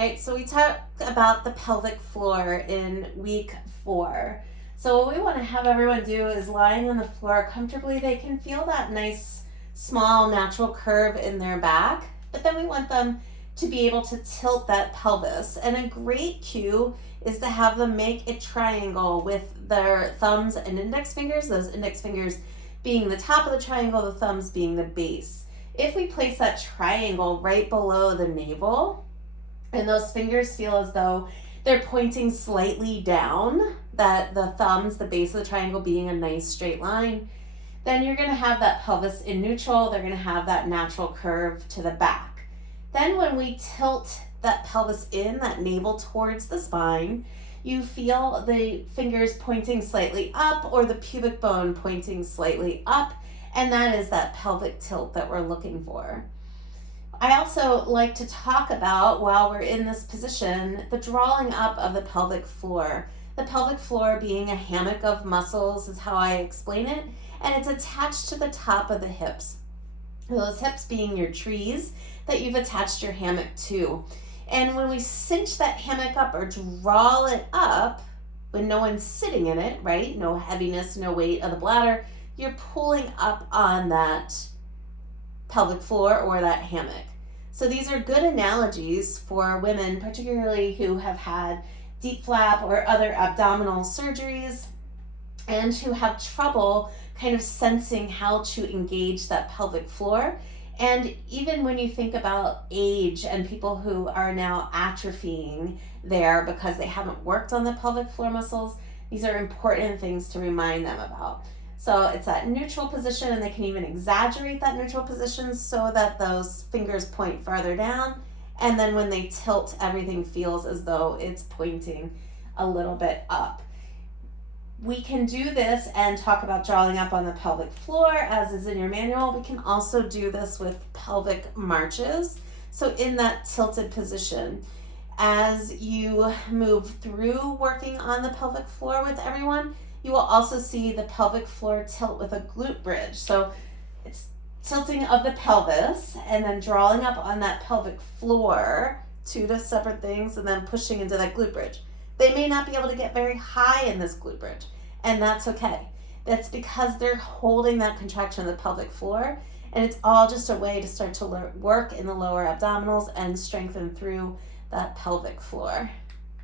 All right, so we talked about the pelvic floor in week 4. So what we want to have everyone do is lying on the floor comfortably. They can feel that nice, small, natural curve in their back, but then we want them to be able to tilt that pelvis. And a great cue is to have them make a triangle with their thumbs and index fingers, those index fingers being the top of the triangle, the thumbs being the base. If we place that triangle right below the navel, and those fingers feel as though they're pointing slightly down, that the thumbs, the base of the triangle being a nice straight line, then you're going to have that pelvis in neutral. They're going to have that natural curve to the back. Then when we tilt that pelvis in, that navel towards the spine, you feel the fingers pointing slightly up or the pubic bone pointing slightly up, and that is that pelvic tilt that we're looking for. I also like to talk about, while we're in this position, the drawing up of the pelvic floor. The pelvic floor being a hammock of muscles is how I explain it, and it's attached to the top of the hips. Those hips being your trees that you've attached your hammock to. And when we cinch that hammock up or draw it up, when no one's sitting in it, right? No heaviness, no weight of the bladder, you're pulling up on that pelvic floor or that hammock. So these are good analogies for women, particularly who have had deep flap or other abdominal surgeries and who have trouble kind of sensing how to engage that pelvic floor. And even when you think about age and people who are now atrophying there because they haven't worked on the pelvic floor muscles, these are important things to remind them about. So it's that neutral position, and they can even exaggerate that neutral position so that those fingers point farther down. And then when they tilt, everything feels as though it's pointing a little bit up. We can do this and talk about drawing up on the pelvic floor as is in your manual. We can also do this with pelvic marches. So in that tilted position, as you move through working on the pelvic floor with everyone, you will also see the pelvic floor tilt with a glute bridge. So it's tilting of the pelvis and then drawing up on that pelvic floor, two separate things, and then pushing into that glute bridge. They may not be able to get very high in this glute bridge, and that's okay. That's because they're holding that contraction of the pelvic floor, and it's all just a way to start to work in the lower abdominals and strengthen through that pelvic floor.